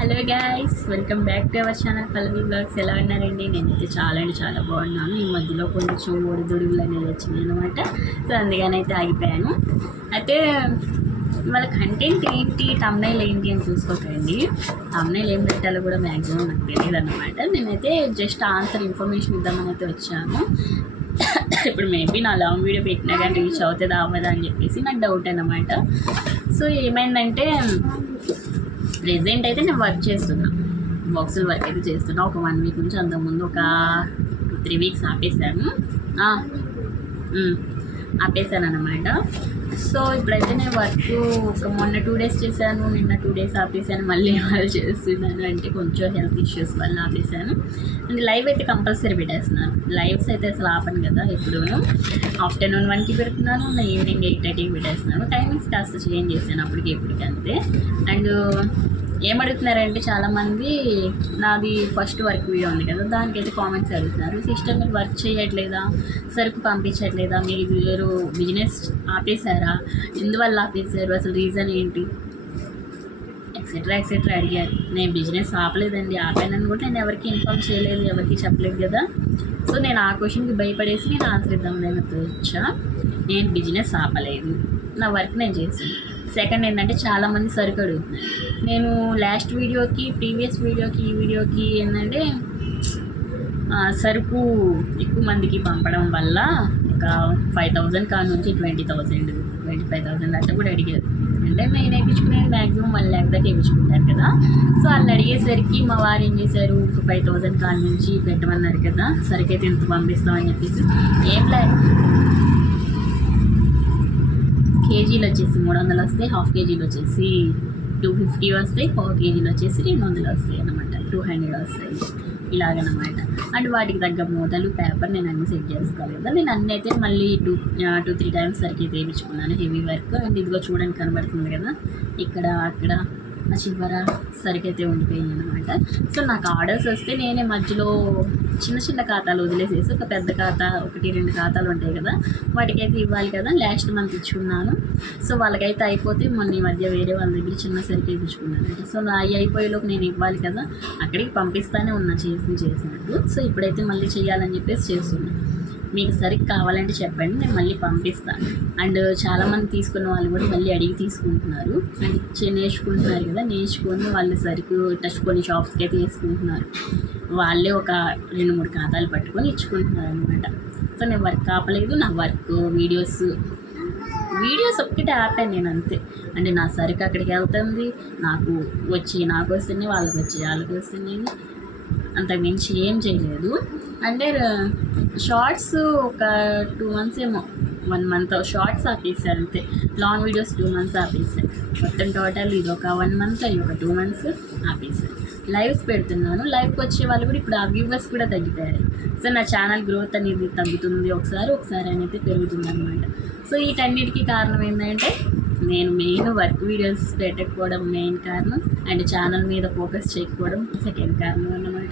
Hello guys welcome back to our channel Pallavi blogs ఎలా ఉన్నారండి? నేనైతే చాలా అంటే చాలా బాగున్నాను. ఈ మధ్యలో కొంచెం ఒడిదుడుగులు అనేవి వచ్చినాయి అనమాట సో అందుకని అయితే ఆగిపోయాను. అయితే వాళ్ళ కంటెంట్ ఏంటి? తమ్నైల్ ఏంటి అని చూసుకోకండి. తమ్నైల్ ఏం పెట్టాలో కూడా మ్యాక్సిమం నాకు తెలియదు అనమాట నేనైతే జస్ట్ ఆన్సర్ ఇన్ఫర్మేషన్ ఇద్దామని అయితే వచ్చాను. ఇప్పుడు మేబీ నా లాంగ్ వీడియో పెట్టినా కానీ రీచ్ అవుతుందా అవ్వదా అని చెప్పేసి నాకు డౌట్ అనమాట సో ఏమైందంటే ప్రెసెంట్ అయితే నేను వర్క్ చేస్తున్నా. బాక్సులు వర్క్ అయితే చేస్తున్నా. ఒక వన్ వీక్ నుంచి అంతకుముందు ఒక త్రీ వీక్స్ ఆపేసాను ఆపేసాను అనమాట సో ఇప్పుడైతే నేను వర్క్ ఒక మొన్న టూ డేస్ చేశాను నిన్న టూ డేస్ ఆపేసాను మళ్ళీ వాళ్ళు చేస్తున్నాను. అంటే కొంచెం హెల్త్ ఇష్యూస్ వల్ల ఆపేసాను అండ్ లైవ్ అయితే కంపల్సరీ పెట్టేస్తున్నాను లైవ్స్ అయితే అసలు ఆపను కదా ఎప్పుడూను. ఆఫ్టర్నూన్ వన్కి పెడుతున్నాను నా ఈవినింగ్ ఎయిట్ థర్టీకి పెట్టేస్తున్నాను. టైమింగ్స్ కాస్త చేంజ్ చేశాను అప్పటికి ఇప్పటికంతే అండ్ ఏమడుగుతున్నారంటే చాలామంది నాది ఫస్ట్ వర్క్ వీడియో ఉంది కదా దానికైతే కామెంట్స్ అడుగుతున్నారు. సిస్టర్ మీరు వర్క్ చేయట్లేదా? సరుకు పంపించట్లేదా? మీరు మీరు బిజినెస్ ఆపేశారా? ఎందువల్ల ఆపేశారు? అసలు రీజన్ ఏంటి? ఎక్సెట్రా ఎక్సెట్రా అడిగారు. నేను బిజినెస్ ఆపలేదండి ఆపానని కూడా నేను ఎవరికి ఇన్ఫామ్ చేయలేదు ఎవరికి చెప్పలేదు కదా. సో నేను ఆ క్వశ్చన్కి భయపడేసి నేను ఆన్సర్ ఇద్దామని వచ్చా. నేను బిజినెస్ ఆపలేదు. నా వర్క్ నేను చేసాను సెకండ్ ఏంటంటే చాలామంది సరుకు అడుగుతున్నారు నేను లాస్ట్ వీడియోకి ప్రీవియస్ వీడియోకి ఈ వీడియోకి ఏంటంటే సరుకు ఎక్కువ మందికి పంపడం వల్ల ఒక ఫైవ్ థౌజండ్ కాడ నుంచి twenty thousand twenty five thousand అట్లా కూడా అడిగారు. అంటే నేను వేయించుకునేది మ్యాక్సిమం వన్ ల్యాక్ దాకా వేయించుకుంటారు కదా. సో వాళ్ళు అడిగేసరికి మా వారు ఏం చేశారు? ఒక ఫైవ్ థౌజండ్ కాడ నుంచి పెట్టమన్నారు కదా. సరికైతే ఇంత పంపిస్తామని చెప్పేసి. ఏం లేదు. కేజీలు వచ్చేసి మూడు వందలు వస్తాయి హాఫ్ కేజీలు వచ్చేసి టూ ఫిఫ్టీ వస్తాయి పావు కేజీలు వచ్చేసి రెండు వందలు వస్తాయి అనమాట టూ హండ్రెడ్ వస్తాయి. ఇలాగనమాట. అండ్ వాటికి తగ్గ మూటలు పేపర్ నేను అన్ని సెట్ చేసుకోవాలి కదా నేను అన్నీ అయితే మళ్ళీ టూ టూ త్రీ టైమ్స్ సరికి తెప్పించుకున్నాను హెవీ వర్క్ అండ్ ఇదిగో చూడండి కనబడుతుంది కదా ఇక్కడ అక్కడ. చివర సరికైతే ఉండిపోయింది అనమాట సో నాకు ఆర్డర్స్ వస్తే నేనే మధ్యలో చిన్న చిన్న ఖాతాలు వదిలేసేసి ఒక పెద్ద ఖాతా ఒకటి రెండు ఖాతాలు ఉంటాయి కదా వాటికైతే ఇవ్వాలి కదా లాస్ట్ మంత్ ఇచ్చుకున్నాను సో వాళ్ళకైతే అయిపోతే మొన్న ఈ మధ్య వేరే వాళ్ళ దగ్గర చిన్న సరికి ఇచ్చుకున్నాను సో నా అవి అయిపోయేలోపు నేను ఇవ్వాలి కదా అక్కడికి పంపిస్తానే ఉన్నా చేసి చేసినట్టు. సో ఇప్పుడైతే మళ్ళీ చేయాలని చెప్పేసి చేస్తున్నాను మీకు సరిగ్గా కావాలంటే చెప్పండి నేను మళ్ళీ పంపిస్తాను అండ్ చాలామంది తీసుకున్న వాళ్ళు కూడా మళ్ళీ అడిగి తీసుకుంటున్నారు. అండ్ నేర్చుకుంటున్నారు కదా నేర్చుకొని వాళ్ళు సరుకు టచ్ కొన్ని షాప్స్కి అయితే తీసుకుంటున్నారు. వాళ్ళే ఒక రెండు మూడు ఖాతాలు పట్టుకొని ఇచ్చుకుంటున్నారు అనమాట సో నేను వర్క్ ఆపలేదు నా వర్క్ వీడియోస్ వీడియోస్ ఒక్కటే ఆపాను నేను అంతే. అంటే నా సరుకు అక్కడికి వెళ్తుంది నాకు వచ్చి నాకు వస్తున్నాయి వాళ్ళకి వచ్చి వాళ్ళకి వస్తున్నాయి. అంతకు మించి ఏం చేయలేదు. అంటే షార్ట్స్ ఒక టూ మంత్స్ ఏమో వన్ మంత్ షార్ట్స్ ఆపేసాను అంతే. లాంగ్ వీడియోస్ టూ మంత్స్ ఆపేసాను మొత్తం టోటల్ ఇది ఒక వన్ మంత్ అయ్యి ఒక టూ మంత్స్ ఆపేసాను లైవ్స్ పెడుతున్నాను. లైవ్కి వచ్చే వాళ్ళు కూడా ఇప్పుడు ఆ వ్యూవర్స్ కూడా తగ్గిపోయారు. సో నా ఛానల్ గ్రోత్ అనేది తగ్గుతుంది. ఒకసారి ఒకసారి అనేది పెరుగుతుంది అనమాట సో వీటన్నిటికీ కారణం ఏంటంటే నేను మెయిన్ వర్క్ వీడియోస్ పెట్టకపోవడం మెయిన్ కారణం అండ్ ఛానల్ మీద ఫోకస్ చేయకపోవడం సెకండ్ కారణం అన్నమాట.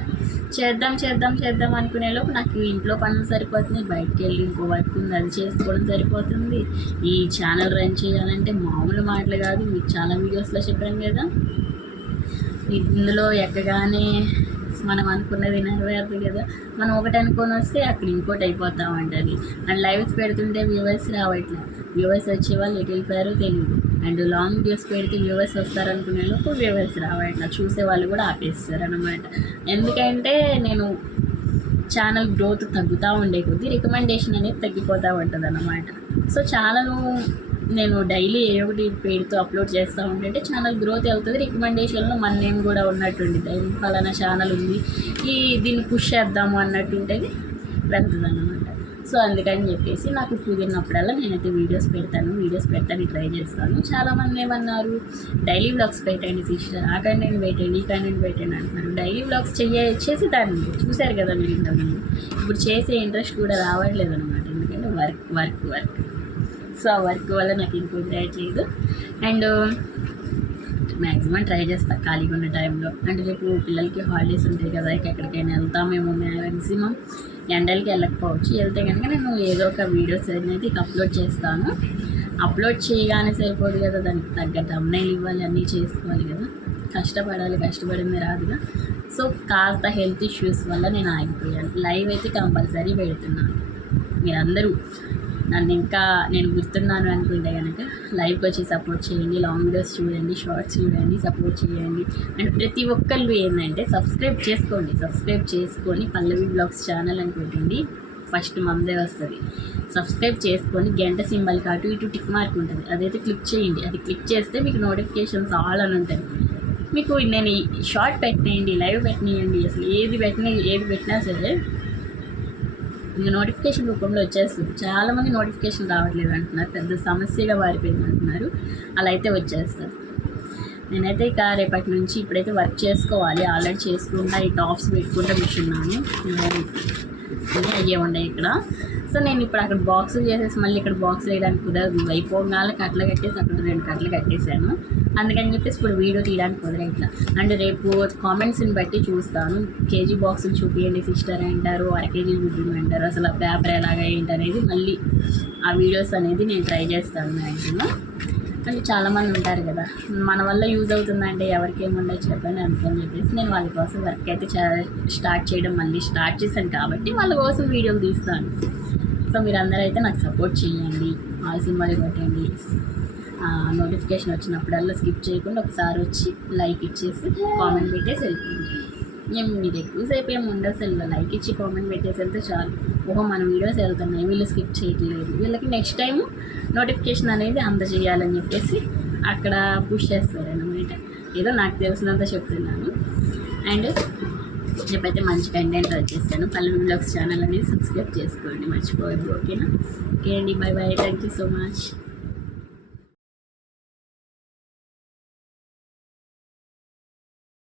చేద్దాం చేద్దాం చేద్దాం అనుకునేలోపు నాకు ఇంట్లో పనులు సరిపోతుంది బయటకు వెళ్ళి ఇంకో వర్క్ ఉంది అది చేసుకోవడం సరిపోతుంది. ఈ ఛానల్ రన్ చేయాలంటే మామూలు మాటలు కాదు. మీకు చాలా వీడియోస్లో చెప్పాను కదా. ఇందులో ఎక్కగానే మనం అనుకున్నది నెరవేరదు కదా. మనం ఒకటి అనుకొని వస్తే అక్కడ ఇంకోటి అయిపోతా ఉంటుంది అండ్ లైవ్స్ పెడుతుంటే వ్యూవర్స్ రావట్లేదు వ్యూవర్స్ వచ్చే వాళ్ళు ఎటు వెళ్ళిపోయారో తెలియదు అండ్ లాంగ్ వీడియోస్ పెడితే వ్యూవర్స్ వస్తారనుకునే లోపు వ్యూవర్స్ రావట్లేదు చూసే వాళ్ళు కూడా ఆపేస్తారు అనమాట ఎందుకంటే నేను ఛానల్ గ్రోత్ తగ్గుతూ ఉండే కొద్దీ రికమెండేషన్ అనేది తగ్గిపోతూ ఉంటుంది అన్నమాట సో ఛానల్ నేను డైలీ ఏ ఒకటి పేరుతో అప్లోడ్ చేస్తూ ఉంటే ఛానల్ గ్రోత్ వెళ్తుంది రికమెండేషన్లో మన నేమ్ కూడా ఉన్నట్టుండి ఫలానా ఛానల్ ఉంది. ఈ దీన్ని పుష్ చేద్దాము అన్నట్టు ఉంటుంది. వెళ్తుంది అన్నమాట సో అందుకని చెప్పేసి నాకు కుదిరినప్పుడల్లా నేనైతే వీడియోస్ పెడతాను. వీడియోస్ పెడతాను ట్రై చేస్తాను. చాలామంది ఏమన్నారు డైలీ వ్లాగ్స్ పెట్టండి సిస్టర్. ఆ కంటెంట్ పెట్టండి ఈ కంటెంట్ పెట్టండి అంటున్నారు. డైలీ వ్లాగ్స్ చెయ్య చేసి దాన్ని చూశారు కదా మీరు ఇంతకుముందు. ఇప్పుడు చేసే ఇంట్రెస్ట్ కూడా రావట్లేదు అనమాట ఎందుకంటే వర్క్ వర్క్ వర్క్. సో ఆ వర్క్ వల్ల నాకు ఇంకో కుదరట్లేదు అండ్ మ్యాక్సిమం ట్రై చేస్తాను ఖాళీగా ఉన్న టైంలో. అంటే రేపు పిల్లలకి హాలిడేస్ ఉంటాయి కదా ఎక్కడికైనా వెళ్తామేమో మ్యాక్సిమం ఎండలకి వెళ్ళకపోవచ్చు. వెళ్తే కనుక నేను ఏదో ఒక వీడియోస్ అనేది అప్లోడ్ చేస్తాను. అప్లోడ్ చేయగానే సరిపోదు కదా దానికి తగ్గ తమ్నైల్ ఇవ్వాలి అన్నీ చేసుకోవాలి కదా. కష్టపడాలి కష్టపడింది రాదుగా. సో కాస్త హెల్త్ ఇష్యూస్ వల్ల నేను ఆగిపోయాను. లైవ్ అయితే కంపల్సరీ పెడుతున్నాను. మీరందరూ నన్ను ఇంకా నేను గుర్తున్నాను అనుకుంటే కనుక లైవ్కి వచ్చి సపోర్ట్ చేయండి. లాంగ్ వీడియోస్ చూడండి షార్ట్స్ చూడండి సపోర్ట్ చేయండి. అండ్ ప్రతి ఒక్కళ్ళు ఏంటంటే సబ్స్క్రైబ్ చేసుకోండి సబ్స్క్రైబ్ చేసుకొని పల్లవి బ్లాగ్స్ ఛానల్ అనుకుంటుంది ఫస్ట్ మందే వస్తుంది. సబ్స్క్రైబ్ చేసుకొని గంట సింబల్ కాటు ఇటు టిక్ మార్క్ ఉంటుంది. అదైతే క్లిక్ చేయండి. అది క్లిక్ చేస్తే మీకు నోటిఫికేషన్స్ ఆల్ అని ఉంటుంది. మీకు నేను షార్ట్ పెట్టినేయండి లైవ్ పెట్టినేయండి అసలు ఏది పెట్టినా ఏది పెట్టినా సరే ఇంకా నోటిఫికేషన్ రూపంలో వచ్చేస్తుంది. చాలామంది నోటిఫికేషన్ రావట్లేదు అంటున్నారు. పెద్ద సమస్యగా మారిపోయింది అంటున్నారు. అలా అయితే వచ్చేస్తుంది నేనైతే ఇక రేపటి నుంచి ఇప్పుడైతే వర్క్ చేసుకోవాలి. ఆల్రెడీ చేసుకుంటా ఈ టాప్స్ పెట్టుకుంటా కూర్చున్నాను. అన్నీ ఉన్నాయి ఇక్కడ. సో నేను ఇప్పుడు అక్కడ బాక్సులు చేసేసి మళ్ళీ ఇక్కడ బాక్స్ వేయడానికి కుదరదు. ఇవి అయిపోగానే కట్టలు కట్టేసి అక్కడ రెండు కట్టలు కట్టేశాను. అందుకని చెప్పేసి ఇప్పుడు వీడియో తీయడానికి కుదరట్లా. అండ్ రేపు కామెంట్స్ని బట్టి చూస్తాను. కేజీ బాక్సులు చూపించండి సిస్టర్ అంటారు అర కేజీ చూపించమంటారు అంటారు. అసలు ఆ పేపర్ ఎలాగ ఏంటనేది మళ్ళీ ఆ వీడియోస్ అనేది నేను ట్రై చేస్తాను మ్యాక్సిమం. అంటే చాలామంది ఉంటారు కదా. మన వల్ల యూజ్ అవుతుందంటే ఎవరికి ఏముండదు చెప్పని అనుకుని చెప్పేసి నేను వాళ్ళ కోసం వర్క్ అయితే స్టార్ట్ చేయడం మళ్ళీ స్టార్ట్ చేశాను కాబట్టి వాళ్ళ కోసం వీడియోలు తీస్తాను. సో మీరు అందరూ అయితే నాకు సపోర్ట్ చేయండి. ఆ సినిమాలు కొట్టండి నోటిఫికేషన్ వచ్చినప్పుడల్లా స్కిప్ చేయకుండా ఒకసారి వచ్చి లైక్ ఇచ్చేసి కామెంట్ పెట్టేసి వెళ్ళిపోండి. ఏం మీరు ఎక్కువసేపు ఏమి ఉండదు అసలు లైక్ ఇచ్చి కామెంట్ పెట్టేసి వెళ్తే చాలు. ఓహో మన వీడియోస్ వెళ్తున్నాయి వీళ్ళు స్కిప్ చేయట్లేదు. వీళ్ళకి నెక్స్ట్ టైం నోటిఫికేషన్ అనేది అందజేయాలని చెప్పేసి అక్కడ పుష్ చేస్తారనమాట ఏదో నాకు తెలిసినంత చెప్తున్నాను. అండ్ రేపైతే మంచి కంటెంట్ వచ్చేస్తాను పల్లె బ్లాగ్స్ ఛానల్ అనేది సబ్స్క్రైబ్ చేసుకోండి. మర్చిపోవద్దు ఓకేనా ఓకే అండి bye bye thank you so much